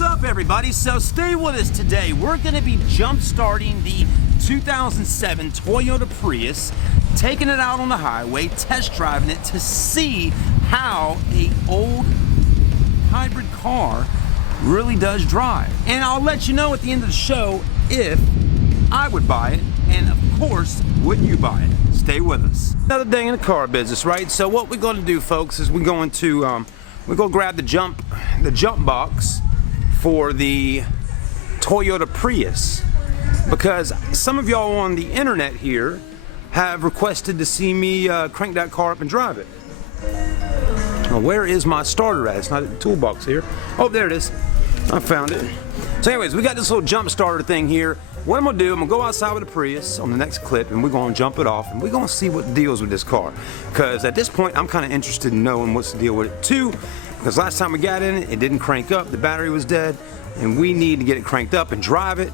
What's up, everybody? So stay with us today. We're going to be jump starting the 2007 Toyota Prius, taking it out on the highway, test driving it to see how an old hybrid car really does drive. And I'll let you know at the end of the show if I would buy it, and of course, would you buy it? Stay with us. Another day in the car business, right? So what we're going to do, folks, is we're going to grab the jump box for the Toyota Prius, because some of y'all on the internet here have requested to see me crank that car up and drive it. Now, where is my starter at? It's not in the toolbox here. Oh, there it is. I found it. So anyways, we got this little jump starter thing here. What I'm gonna do, I'm gonna go outside with the Prius on the next clip, and we're gonna jump it off, and we're gonna see what deals with this car. Because at this point, I'm kind of interested in knowing what's the deal with it too. Because last time we got in it, it didn't crank up, the battery was dead, and we need to get it cranked up and drive it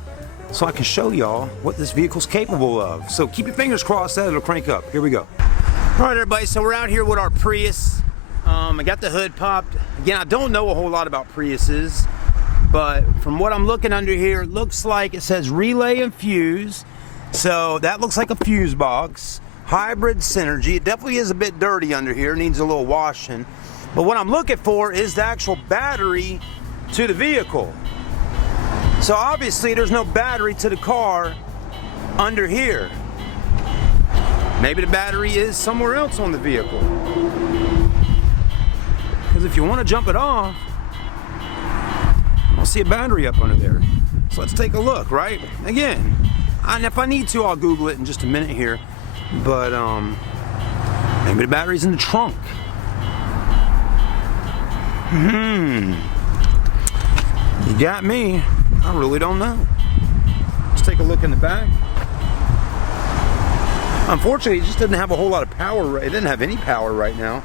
so I can show y'all what this vehicle's capable of. So keep your fingers crossed that it'll crank up. Here we go. All right, everybody, so we're out here with our Prius. I got the hood popped. Again, I don't know a whole lot about Priuses, but from what I'm looking under here, it looks like it says relay and fuse. So that looks like a fuse box. Hybrid Synergy. It definitely is a bit dirty under here, needs a little washing. But what I'm looking for is the actual battery to the vehicle. So obviously there's no battery to the car under here. Maybe the battery is somewhere else on the vehicle. Because if you want to jump it off, I'll see a battery up under there. So let's take a look, right? Again, and if I need to, I'll Google it in just a minute here. But maybe the battery's in the trunk. You got me. I really don't know. Let's take a look in the back. Unfortunately, it just doesn't have a whole lot of power. It doesn't have any power right now.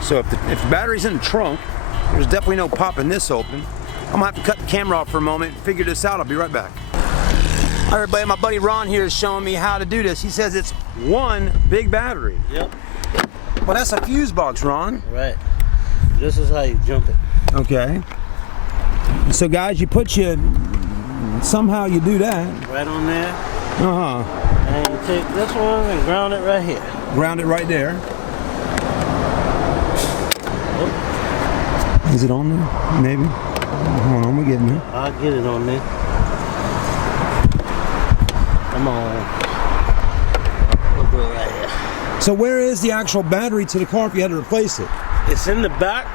So if the battery's in the trunk, there's definitely no popping this open. I'm gonna have to cut the camera off for a moment and figure this out. I'll be right back. All right, everybody, my buddy Ron here is showing me how to do this. He says it's one big battery. Yep. Well, that's a fuse box, Ron. Right. This is how you jump it. Okay. So guys, somehow you do that. Right on there. Uh-huh. And you take this one and ground it right here. Ground it right there. Oh. Is it on there? Maybe. Hold on, we're getting there. I'll get it on there. Come on. We'll do it right here. So where is the actual battery to the car if you had to replace it? It's in the back.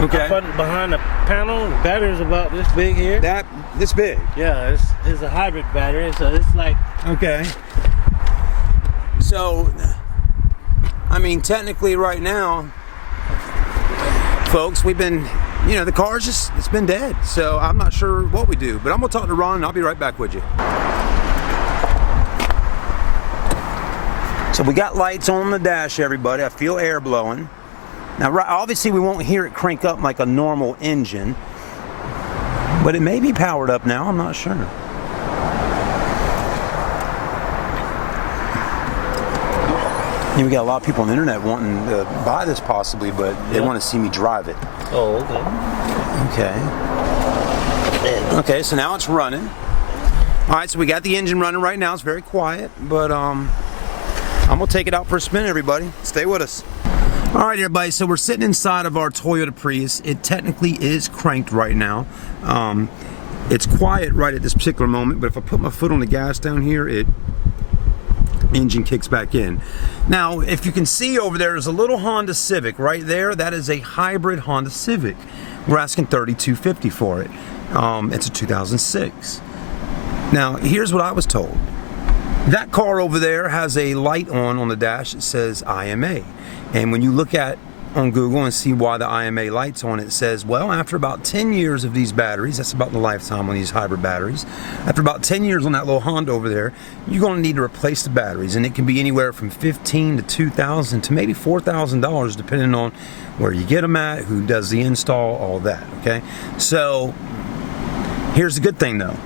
Okay. Behind the panel. The battery's about this big here. This big? Yeah, it's a hybrid battery, so it's like... Okay. So, I mean, technically right now, folks, we've been, the car's it's been dead. So I'm not sure what we do, but I'm gonna talk to Ron and I'll be right back with you. So we got lights on the dash, everybody. I feel air blowing. Now, obviously we won't hear it crank up like a normal engine, but it may be powered up now, I'm not sure. We got a lot of people on the internet wanting to buy this possibly, but they want to see me drive it. Oh, okay. Okay, so now it's running. All right, so we got the engine running right now. It's very quiet, but I'm gonna take it out for a spin, everybody. Stay with us. All right, everybody, so we're sitting inside of our Toyota Prius. It technically is cranked right now. It's quiet right at this particular moment, but if I put my foot on the gas down here, engine kicks back in. Now, if you can see over there's a little Honda Civic right there. That is a hybrid Honda Civic. We're asking $3,250 for it. It's a 2006. Now, here's what I was told. That car over there has a light on the dash that says IMA. And when you look on Google and see why the IMA light's on, it says, well, after about 10 years of these batteries, that's about the lifetime on these hybrid batteries, after about 10 years on that little Honda over there, you're going to need to replace the batteries. And it can be anywhere from $1,500 to $2,000 to maybe $4,000, depending on where you get them at, who does the install, all that, okay? So here's the good thing, though.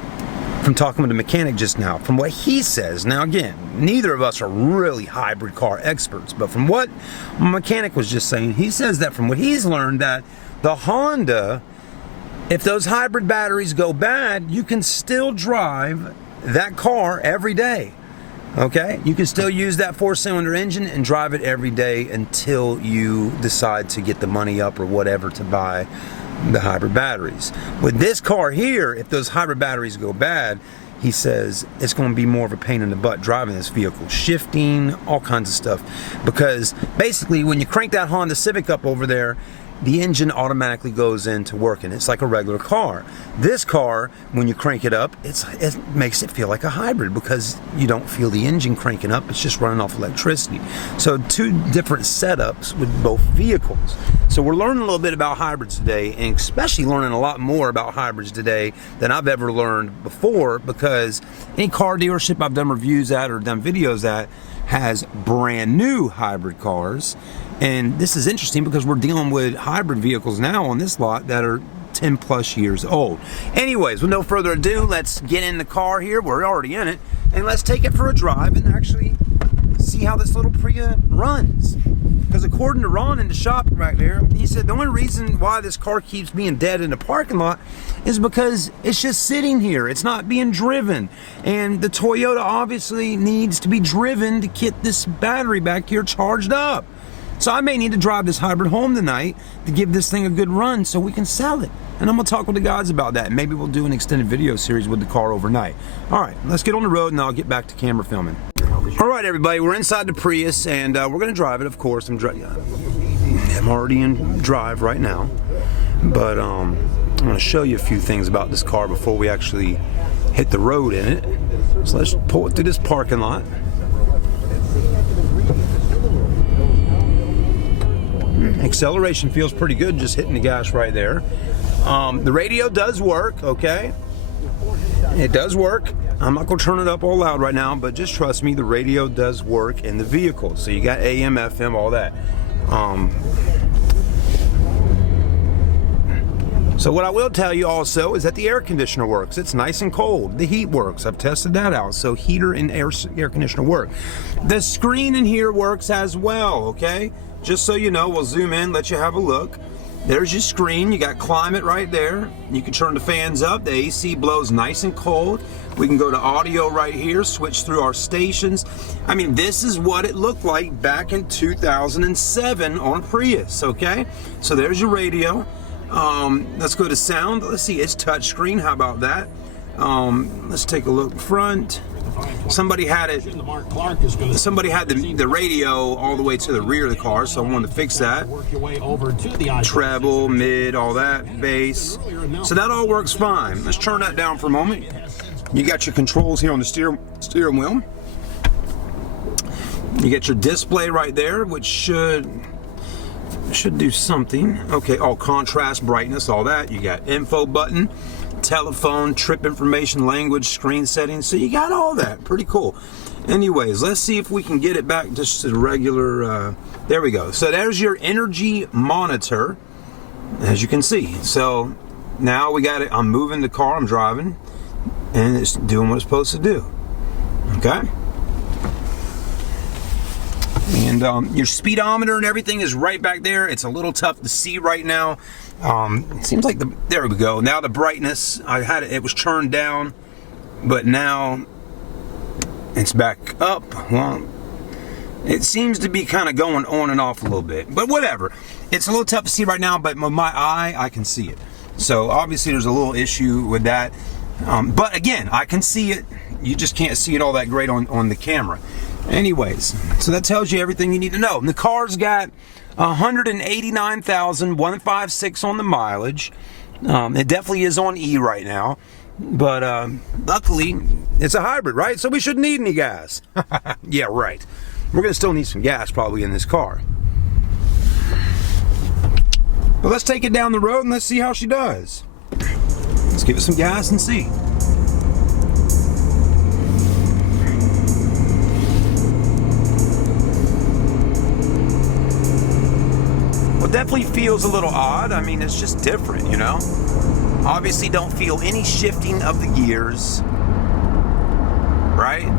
From talking with the mechanic just now, from what he says, now again, neither of us are really hybrid car experts, but from what my mechanic was just saying, he says that from what he's learned, that the Honda if those hybrid batteries go bad, you can still drive that car every day. Okay, you can still use that 4-cylinder engine and drive it every day until you decide to get the money up or whatever to buy the hybrid batteries. With this car here, if those hybrid batteries go bad, he says it's going to be more of a pain in the butt driving this vehicle, shifting, all kinds of stuff. Because basically when you crank that Honda Civic up over there, the engine automatically goes into working. It's like a regular car. This car, when you crank it up, it makes it feel like a hybrid because you don't feel the engine cranking up. It's just running off electricity. So two different setups with both vehicles. So we're learning a little bit about hybrids today, and especially learning a lot more about hybrids today than I've ever learned before, because any car dealership I've done reviews at or done videos at has brand new hybrid cars. And this is interesting because we're dealing with hybrid vehicles now on this lot that are 10 plus years old. Anyways, with no further ado, let's get in the car here. We're already in it. And let's take it for a drive and actually see how this little Prius runs. Because according to Ron in the shop right there, he said the only reason why this car keeps being dead in the parking lot is because it's just sitting here. It's not being driven. And the Toyota obviously needs to be driven to get this battery back here charged up. So I may need to drive this hybrid home tonight to give this thing a good run so we can sell it. And I'm going to talk with the guys about that. Maybe we'll do an extended video series with the car overnight. All right, let's get on the road and I'll get back to camera filming. All right, everybody, we're inside the Prius and we're going to drive it, of course. I'm already in drive right now. But I'm going to show you a few things about this car before we actually hit the road in it. So let's pull it through this parking lot. Acceleration feels pretty good just hitting the gas right there. The radio does work, okay? It does work. I'm not going to turn it up all loud right now, but just trust me, the radio does work in the vehicle. So you got AM, FM, all that. So what I will tell you also is that the air conditioner works. It's nice and cold. The heat works. I've tested that out. So heater and air conditioner work. The screen in here works as well, okay? Just so you know, we'll zoom in, let you have a look. There's your screen. You got climate right there. You can turn the fans up. The AC blows nice and cold. We can go to audio right here, switch through our stations. I mean, this is what it looked like back in 2007 on a Prius, okay? So there's your radio. Let's go to sound. Let's see, it's touchscreen. How about that? Let's take a look front. Somebody had it. Somebody had the radio all the way to the rear of the car, so I wanted to fix that. Treble, mid, all that, bass. So that all works fine. Let's turn that down for a moment. You got your controls here on the steering wheel. You get your display right there, which should do something. Okay, all contrast, brightness, all that. You got info button, telephone, trip information, language, screen settings. So you got all that. Pretty cool. Anyways, let's see if we can get it back just to the regular. There we go. So there's your energy monitor, as you can see. So now we got it. I'm moving the car. I'm driving, and it's doing what it's supposed to do. Okay. And your speedometer and everything is right back there. It's a little tough to see right now. It seems like there we go. Now the brightness, it was turned down, but now it's back up. Well, it seems to be kind of going on and off a little bit, but whatever. It's a little tough to see right now, but with my eye, I can see it. So obviously there's a little issue with that. But again, I can see it. You just can't see it all that great on the camera. Anyways, so that tells you everything you need to know. And the car's got 189,156 on the mileage. It definitely is on E right now, but luckily it's a hybrid, right? So we shouldn't need any gas. Yeah, right. We're gonna still need some gas probably in this car. But let's take it down the road and let's see how she does. Let's give it some gas and see. Well, definitely feels a little odd. I mean, it's just different, you know? Obviously don't feel any shifting of the gears, right?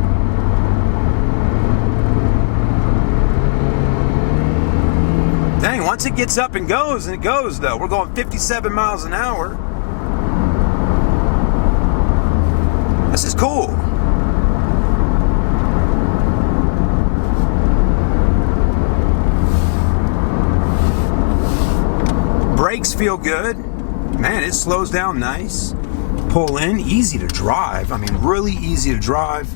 Dang, once it gets up and goes, it goes though. We're going 57 miles an hour. This is cool. Brakes feel good. Man, it slows down nice. Pull in, easy to drive. I mean, really easy to drive.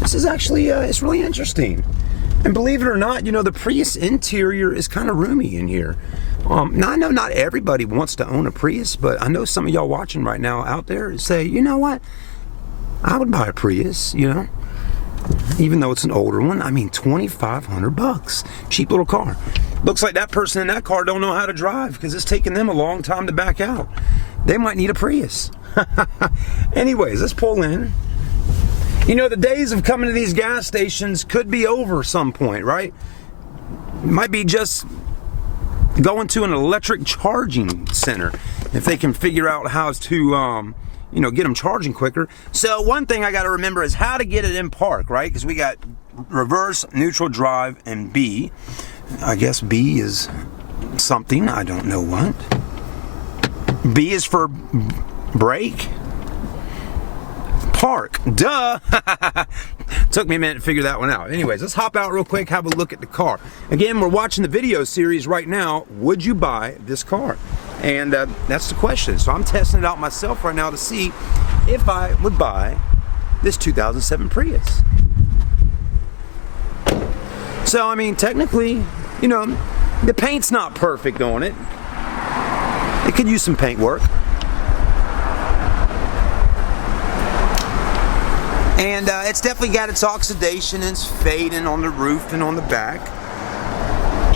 This is actually, it's really interesting. And believe it or not, you know, the Prius interior is kind of roomy in here. Now, I know not everybody wants to own a Prius, but I know some of y'all watching right now out there say, you know what? I would buy a Prius, you know? Even though it's an older one. I mean, $2,500. Cheap little car. Looks like that person in that car don't know how to drive because it's taking them a long time to back out. They might need a Prius. Anyways, let's pull in. You know, the days of coming to these gas stations could be over some point, right? It might be just going to an electric charging center if they can figure out how to, you know, get them charging quicker. So one thing I got to remember is how to get it in park, right? Because we got reverse, neutral, drive, and B. I guess B is something. I don't know what. B is for brake. Park. Duh. Took me a minute to figure that one out. Anyways, let's hop out real quick, have a look at the car. Again, we're watching the video series right now. Would you buy this car? And that's the question. So I'm testing it out myself right now to see if I would buy this 2007 Prius. So, I mean, technically, you know, the paint's not perfect on it. It could use some paint work. And it's definitely got its oxidation and it's fading on the roof and on the back.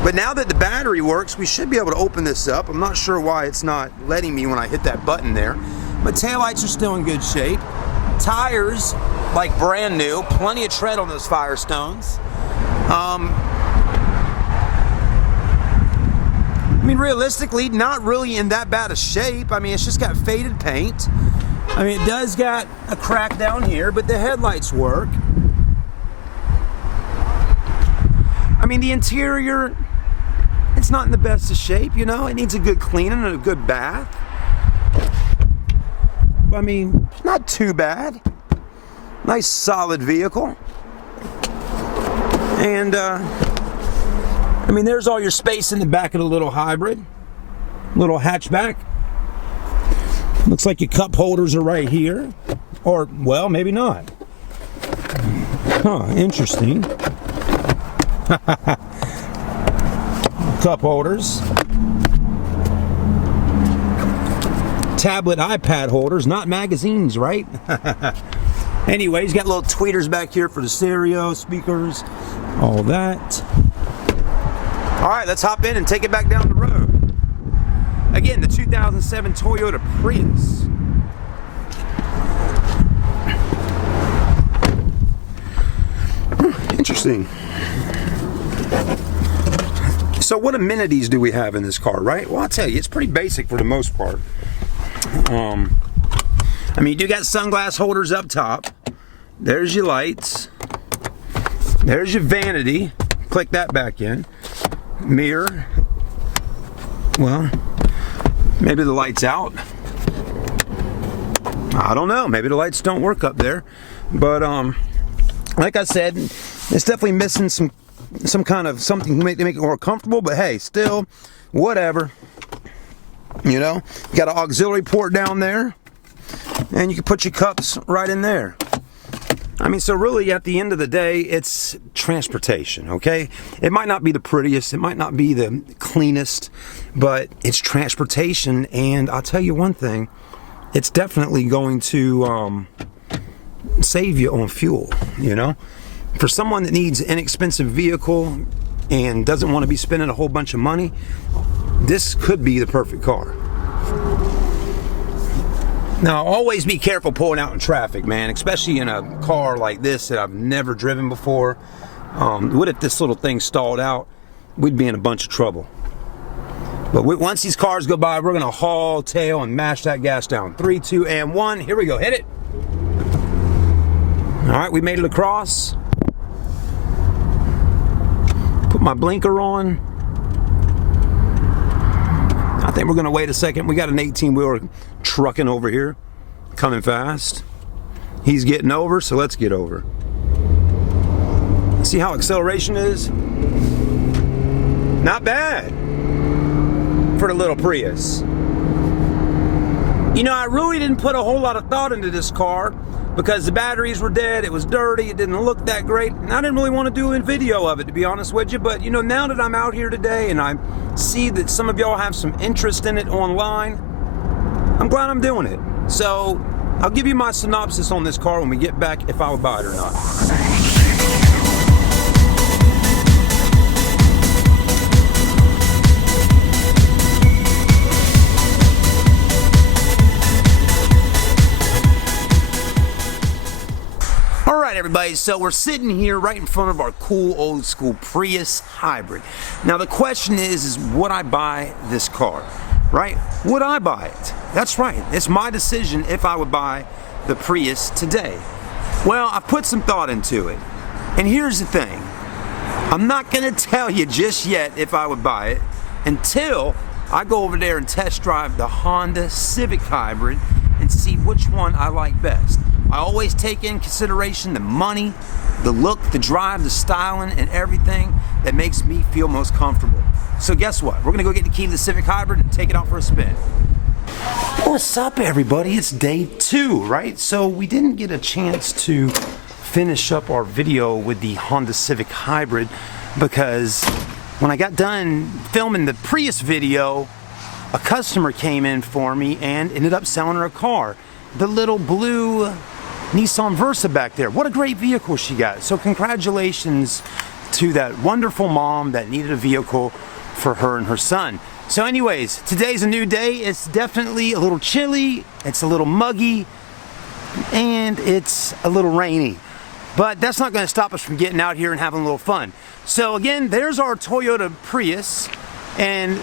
But now that the battery works, we should be able to open this up. I'm not sure why it's not letting me when I hit that button there. But taillights are still in good shape. Tires, like brand new. Plenty of tread on those Firestones. I mean, realistically, not really in that bad a shape. I mean, it's just got faded paint. I mean, it does got a crack down here, but the headlights work. I mean, the interior, it's not in the best of shape, you know? It needs a good cleaning and a good bath. I mean, not too bad. Nice, solid vehicle. And, I mean, there's all your space in the back of the little hybrid. Little hatchback. Looks like your cup holders are right here. Or, well, maybe not. Huh, interesting. Cup holders. Tablet iPad holders, not magazines, right? Anyways, got little tweeters back here for the stereo, speakers, all that. All right, let's hop in and take it back down the road. Again, the 2007 Toyota Prius. Interesting. So what amenities do we have in this car, right? Well, I'll tell you, it's pretty basic for the most part. I mean, you do got sunglass holders up top. There's your lights. There's your vanity. Click that back in. Mirror. Well, maybe the light's out. I don't know. Maybe the lights don't work up there. But like I said, it's definitely missing some kind of something to make it more comfortable. But hey, still, whatever. You know, you got an auxiliary port down there, and you can put your cups right in there. I mean, so really at the end of the day, it's transportation, okay? It might not be the prettiest, it might not be the cleanest, but it's transportation, and I'll tell you one thing, it's definitely going to save you on fuel, you know? For someone that needs an inexpensive vehicle and doesn't want to be spending a whole bunch of money, this could be the perfect car. Now, always be careful pulling out in traffic, man, especially in a car like this that I've never driven before. What if this little thing stalled out? We'd be in a bunch of trouble. But once these cars go by, we're going to haul tail and mash that gas down. 3, 2, and 1. Here we go. Hit it. All right, we made it across. Put my blinker on. I think we're going to wait a second. We got an 18-wheeler trucking over here. coming fast. He's getting over, so let's get over. See how acceleration is? Not bad for the little Prius. You know, I really didn't put a whole lot of thought into this car because the batteries were dead, it was dirty, it didn't look that great, and I didn't really want to do a video of it, to be honest with you. But you know, now that I'm out here today and I see that some of y'all have some interest in it online, I'm glad I'm doing it. So I'll give you my synopsis on this car when we get back, if I would buy it or not. Alright everybody, so we're sitting here right in front of our cool old school Prius Hybrid. Now the question is would I buy this car? Right? Would I buy it? That's right, it's my decision if I would buy the Prius today. Well, I put some thought into it. And here's the thing, I'm not gonna tell you just yet if I would buy it until I go over there and test drive the Honda Civic Hybrid and see which one I like best. I always take in consideration the money, the look, the drive, the styling, and everything that makes me feel most comfortable. So guess what? We're gonna go get the key to the Civic Hybrid and take it out for a spin. What's up everybody? It's day 2, right? So we didn't get a chance to finish up our video with the Honda Civic Hybrid because when I got done filming the Prius video, a customer came in for me and ended up selling her a car. The little blue Nissan Versa back there. What a great vehicle she got. So congratulations to that wonderful mom that needed a vehicle for her and her son. So anyways, today's a new day. It's definitely a little chilly, it's a little muggy, and it's a little rainy. But that's not going to stop us from getting out here and having a little fun. So again, there's our Toyota Prius, and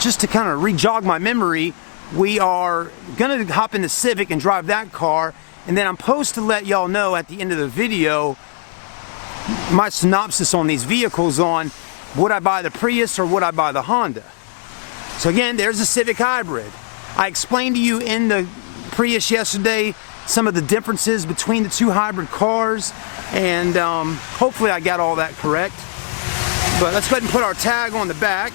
just to kind of re-jog my memory, we are going to hop in the Civic and drive that car, and then I'm supposed to let y'all know at the end of the video my synopsis on these vehicles on would I buy the Prius or would I buy the Honda. So again, there's the Civic Hybrid. I explained to you in the Prius yesterday some of the differences between the two hybrid cars, and hopefully I got all that correct. But let's go ahead and put our tag on the back.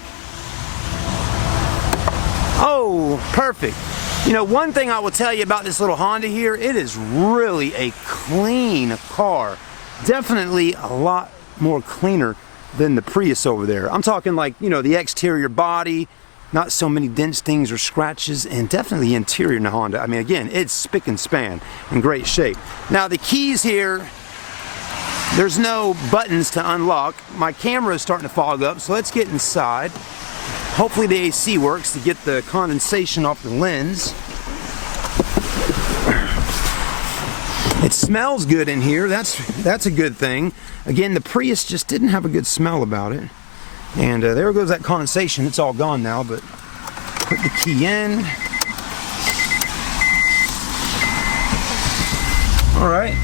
Oh, perfect. You know, one thing I will tell you about this little Honda here, it is really a clean car. Definitely a lot more cleaner than the Prius over there. I'm talking like, you know, the exterior body, not so many dents, stings, or scratches, and definitely the interior in the Honda. I mean, again, it's spick and span, in great shape. Now, the keys here, there's no buttons to unlock. My camera is starting to fog up, so let's get inside. Hopefully the AC works to get the condensation off the lens. It smells good in here. That's a good thing. Again, the Prius just didn't have a good smell about it. And there goes that condensation. It's all gone now, but put the key in. All right.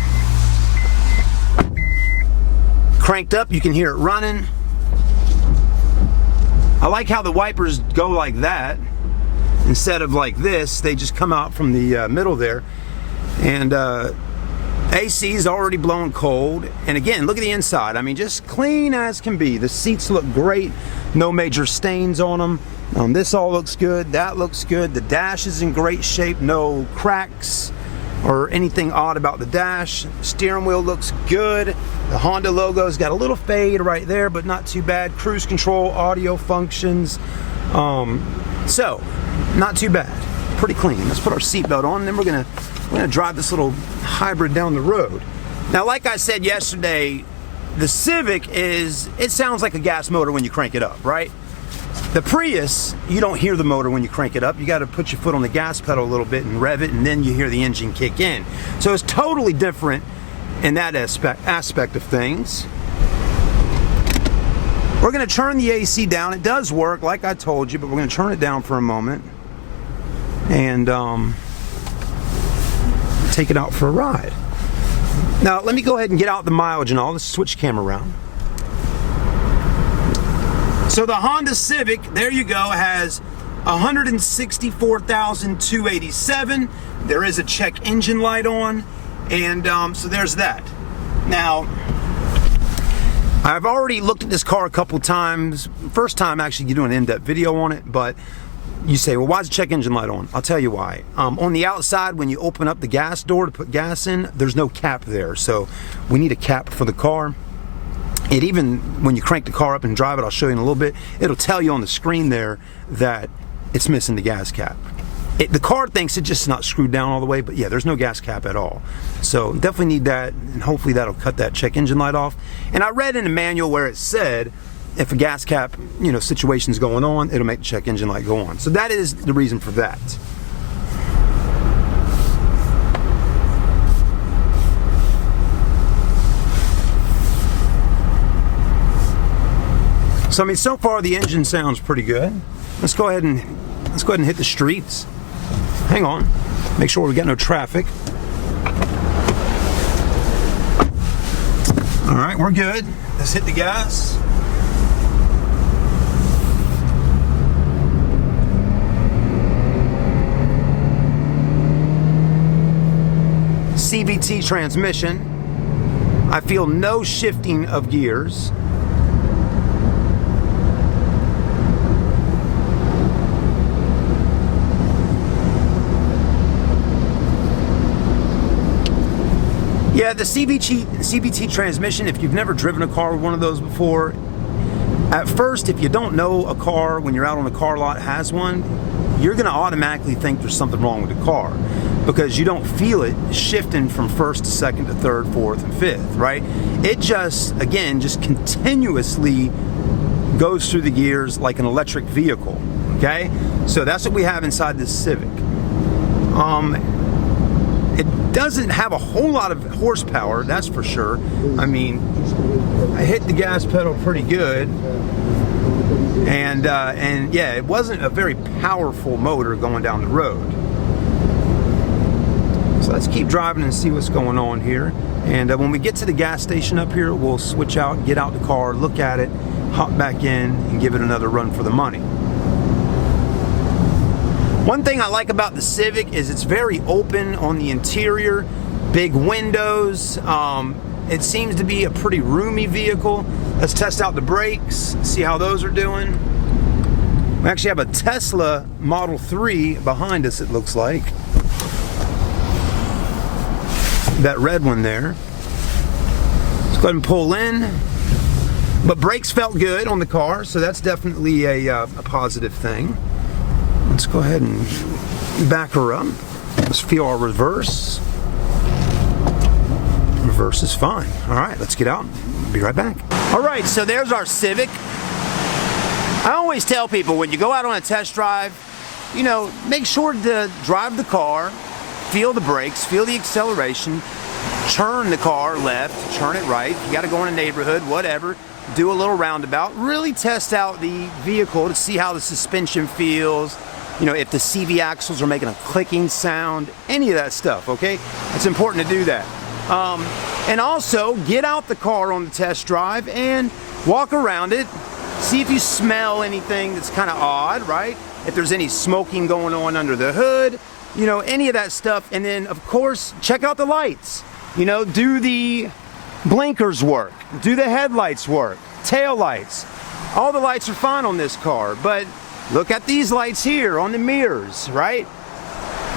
Cranked up, you can hear it running. I like how the wipers go like that instead of like this. They just come out from the middle there. And AC is already blowing cold. And again, look at the inside. I mean, just clean as can be. The seats look great. No major stains on them. This all looks good. That looks good. The dash is in great shape. No cracks or anything odd about the dash. Steering wheel looks good. The Honda logo's got a little fade right there, but not too bad. Cruise control, audio functions. So, not too bad. Pretty clean. Let's put our seatbelt on, and then we're gonna drive this little hybrid down the road. Now, like I said yesterday, the Civic it sounds like a gas motor when you crank it up, right? The Prius, you don't hear the motor when you crank it up. You got to put your foot on the gas pedal a little bit and rev it, and then you hear the engine kick in. So it's totally different in that aspect of things. We're going to turn the AC down. It does work, like I told you, but we're going to turn it down for a moment and take it out for a ride. Now, let me go ahead and get out the mileage and all. Let's switch camera around. So the Honda Civic, there you go, has 164,287. There is a check engine light on, and so there's that. Now, I've already looked at this car a couple times. First time actually doing an in-depth video on it, but you say, well, why is the check engine light on? I'll tell you why. On the outside, when you open up the gas door to put gas in, there's no cap there. So we need a cap for the car. It even, when you crank the car up and drive it, I'll show you in a little bit, it'll tell you on the screen there that it's missing the gas cap. The car thinks it's just not screwed down all the way, but yeah, there's no gas cap at all. So definitely need that, and hopefully that'll cut that check engine light off. And I read in the manual where it said if a gas cap, situation's going on, it'll make the check engine light go on. So that is the reason for that. So I mean, so far the engine sounds pretty good. Let's go ahead and hit the streets. Hang on, make sure we got no traffic. All right, we're good. Let's hit the gas. CVT transmission. I feel no shifting of gears. Yeah, the CVT transmission, if you've never driven a car with one of those before, at first, if you don't know a car when you're out on the car lot has one, you're going to automatically think there's something wrong with the car because you don't feel it shifting from first to second to third, fourth, and fifth, right? It just continuously goes through the gears like an electric vehicle, okay? So that's what we have inside this Civic. It doesn't have a whole lot of horsepower, that's for sure. I mean, I hit the gas pedal pretty good, and yeah, it wasn't a very powerful motor going down the road. So let's keep driving and see what's going on here. And when we get to the gas station up here, we'll switch out, get out the car, look at it, hop back in, and give it another run for the money. One thing I like about the Civic is it's very open on the interior, big windows. It seems to be a pretty roomy vehicle. Let's test out the brakes, see how those are doing. We actually have a Tesla Model 3 behind us, it looks like. That red one there. Let's go ahead and pull in. But brakes felt good on the car, so that's definitely a positive thing. Let's go ahead and back her up. Let's feel our reverse. Reverse is fine. All right, let's get out. Be right back. All right, so there's our Civic. I always tell people when you go out on a test drive, make sure to drive the car, feel the brakes, feel the acceleration, turn the car left, turn it right. You got to go in a neighborhood, whatever. Do a little roundabout. Really test out the vehicle to see how the suspension feels. If the CV axles are making a clicking sound, any of that stuff, okay? It's important to do that. And also, get out the car on the test drive and walk around it. See if you smell anything that's kind of odd, right? If there's any smoking going on under the hood, any of that stuff. And then, of course, check out the lights. Do the blinkers work? Do the headlights work? Tail lights? All the lights are fine on this car, but look at these lights here on the mirrors, right?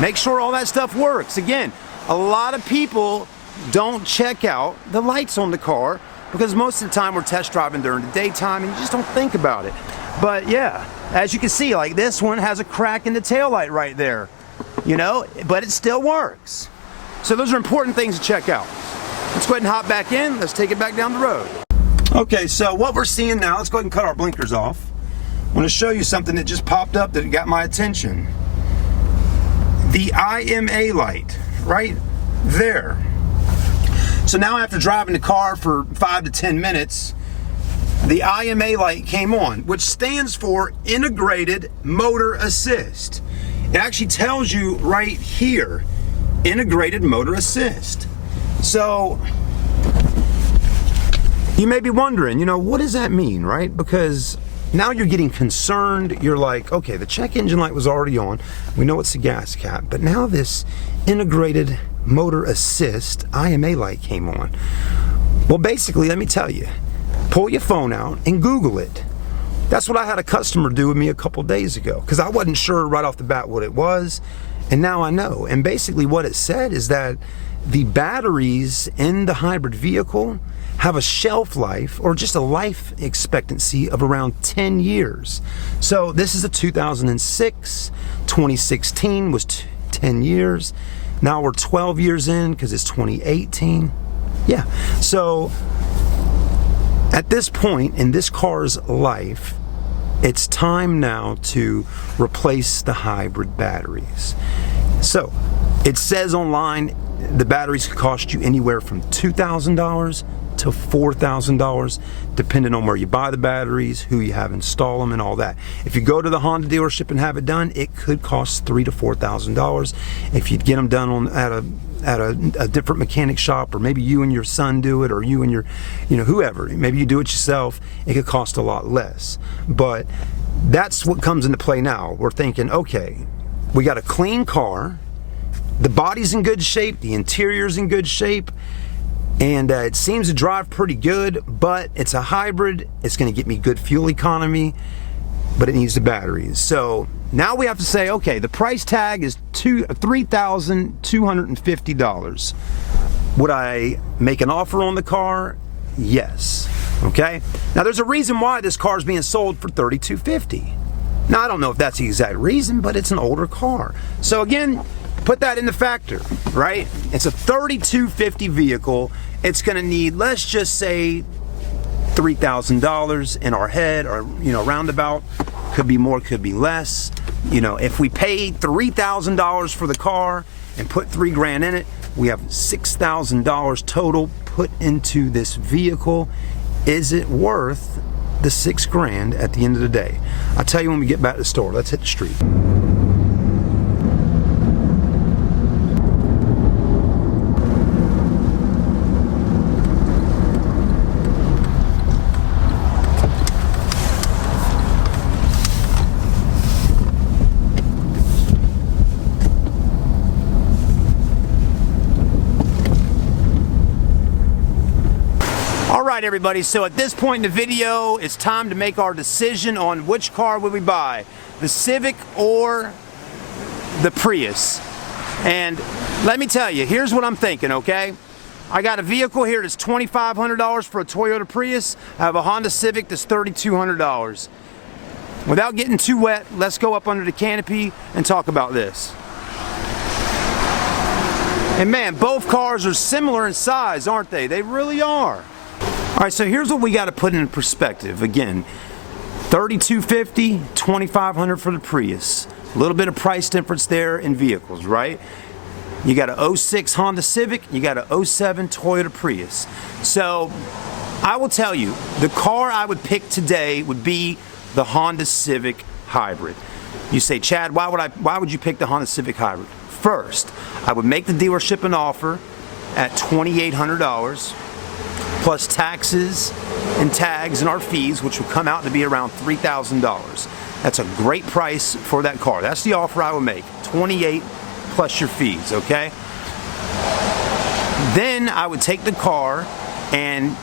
Make sure all that stuff works. Again, a lot of people don't check out the lights on the car because most of the time we're test driving during the daytime and you just don't think about it. But yeah, as you can see, like this one has a crack in the taillight right there, but it still works. So those are important things to check out. Let's go ahead and hop back in. Let's take it back down the road. Okay, so what we're seeing now, let's go ahead and cut our blinkers off. I want to show you something that just popped up that got my attention. The IMA light, right there. So now after driving the car for 5 to 10 minutes, the IMA light came on, which stands for Integrated Motor Assist. It actually tells you right here, Integrated Motor Assist. So you may be wondering, what does that mean, right? Because now you're getting concerned. You're like, okay, the check engine light was already on. We know it's the gas cap, but now this integrated motor assist IMA light came on. Well, basically, let me tell you, pull your phone out and Google it. That's what I had a customer do with me a couple days ago, because I wasn't sure right off the bat what it was, and now I know. And basically what it said is that the batteries in the hybrid vehicle have a shelf life, or just a life expectancy, of around 10 years. So this is a 2006, 2016 was 10 years. Now we're 12 years in because it's 2018. Yeah, so at this point in this car's life, it's time now to replace the hybrid batteries. So it says online the batteries could cost you anywhere from $2,000 to $4,000, depending on where you buy the batteries, who you have install them, and all that. If you go to the Honda dealership and have it done, it could cost $3,000 to $4,000. If you get them done at a different mechanic shop, or maybe you and your son do it, or you and your, whoever, maybe you do it yourself, it could cost a lot less. But that's what comes into play now. We're thinking, okay, we got a clean car, the body's in good shape, the interior's in good shape, and it seems to drive pretty good, but it's a hybrid. It's going to get me good fuel economy, but it needs the batteries. So now we have to say, okay, the price tag is $3,250. Would I make an offer on the car? Yes. Okay. Now there's a reason why this car is being sold for $3,250. Now I don't know if that's the exact reason, but it's an older car. So again, put that in the factor, right? It's a $3,250 vehicle. It's going to need, let's just say, $3,000 in our head, or roundabout. Could be more, could be less. If we pay $3,000 for the car and put $3,000 in it, we have $6,000 total put into this vehicle. Is it worth the $6,000 at the end of the day? I'll tell you when we get back to the store. Let's hit the street. Alright everybody, so at this point in the video, it's time to make our decision on which car would we buy, the Civic or the Prius. And let me tell you, here's what I'm thinking, okay? I got a vehicle here that's $2,500 for a Toyota Prius. I have a Honda Civic that's $3,200. Without getting too wet, let's go up under the canopy and talk about this. And man, both cars are similar in size, aren't they? They really are. All right, so here's what we got to put in perspective. Again, $3,250, $2,500 for the Prius. A little bit of price difference there in vehicles, right? You got a 06 Honda Civic, you got a 07 Toyota Prius. So I will tell you, the car I would pick today would be the Honda Civic Hybrid. You say, Chad, why would you pick the Honda Civic Hybrid? First, I would make the dealership an offer at $2,800. plus taxes and tags and our fees, which will come out to be around $3,000. That's a great price for that car. That's the offer I would make, $28,000 plus your fees, okay? Then I would take the car and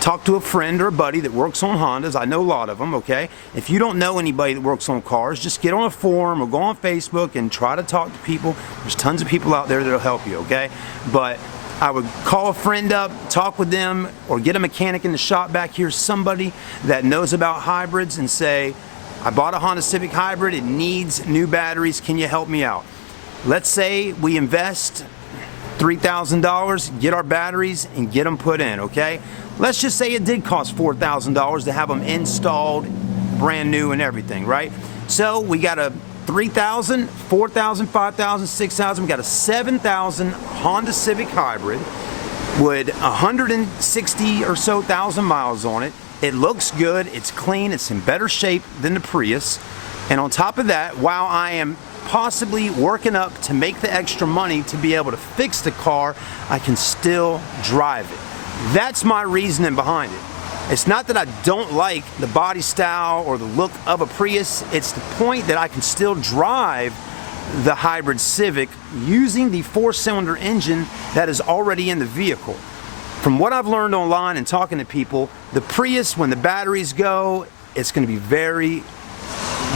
talk to a friend or a buddy that works on Hondas. I know a lot of them, okay? If you don't know anybody that works on cars, just get on a forum or go on Facebook and try to talk to people. There's tons of people out there that'll help you, okay? But I would call a friend up, talk with them, or get a mechanic in the shop back here, somebody that knows about hybrids, and say, I bought a Honda Civic Hybrid, it needs new batteries, can you help me out? Let's say we invest $3,000, get our batteries, and get them put in, okay? Let's just say it did cost $4,000 to have them installed, brand new and everything, right? So we got a $3,000, $4,000, $5,000, $6,000. We got a $7,000 Honda Civic Hybrid with 160 or so thousand miles on it. It looks good, it's clean, it's in better shape than the Prius. And on top of that, while I am possibly working up to make the extra money to be able to fix the car, I can still drive it. That's my reasoning behind it. It's not that I don't like the body style or the look of a Prius, it's the point that I can still drive the hybrid Civic using the 4-cylinder engine that is already in the vehicle. From what I've learned online and talking to people, the Prius, when the batteries go, it's going to be very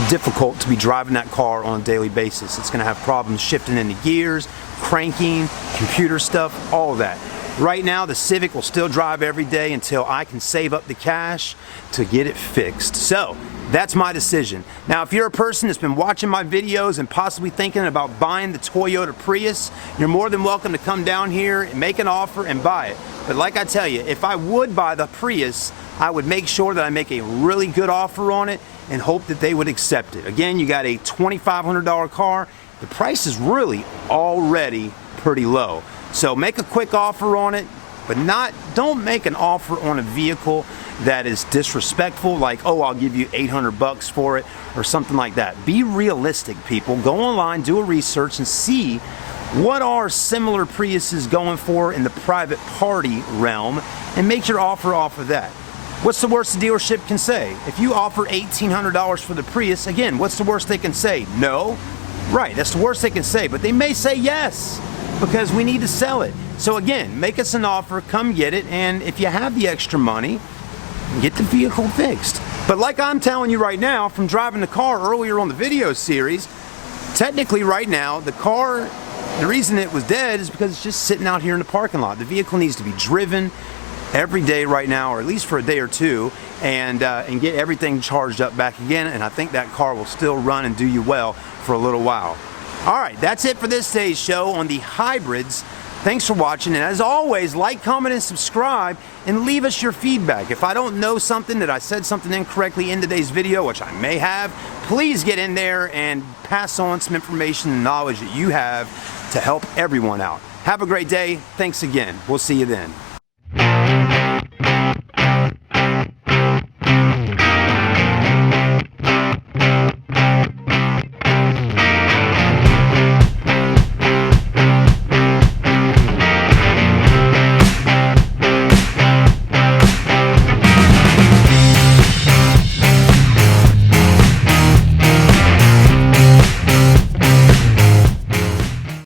difficult to be driving that car on a daily basis. It's going to have problems shifting into gears, cranking, computer stuff, all of that. Right now, the Civic will still drive every day until I can save up the cash to get it fixed. So that's my decision. Now, if you're a person that's been watching my videos and possibly thinking about buying the Toyota Prius, you're more than welcome to come down here and make an offer and buy it. But like I tell you, if I would buy the Prius, I would make sure that I make a really good offer on it and hope that they would accept it. Again, you got a $2,500 car. The price is really already pretty low. So make a quick offer on it, but don't make an offer on a vehicle that is disrespectful, like, oh, I'll give you 800 bucks for it or something like that. Be realistic, people. Go online, do a research, and see what are similar Priuses going for in the private party realm, and make your offer off of that. What's the worst the dealership can say? If you offer $1,800 for the Prius, again, what's the worst they can say? No? Right, that's the worst they can say, but they may say yes, because we need to sell it. So again, make us an offer, come get it, and if you have the extra money, get the vehicle fixed. But like I'm telling you right now, from driving the car earlier on the video series, technically right now, the car, the reason it was dead is because it's just sitting out here in the parking lot. The vehicle needs to be driven every day right now, or at least for a day or two, and get everything charged up back again, and I think that car will still run and do you well for a little while. All right, that's it for this day's show on the hybrids. Thanks for watching, and as always, like, comment, and subscribe, and leave us your feedback. If I don't know something, that I said something incorrectly in today's video, which I may have, please get in there and pass on some information and knowledge that you have to help everyone out. Have a great day. Thanks again. We'll see you then.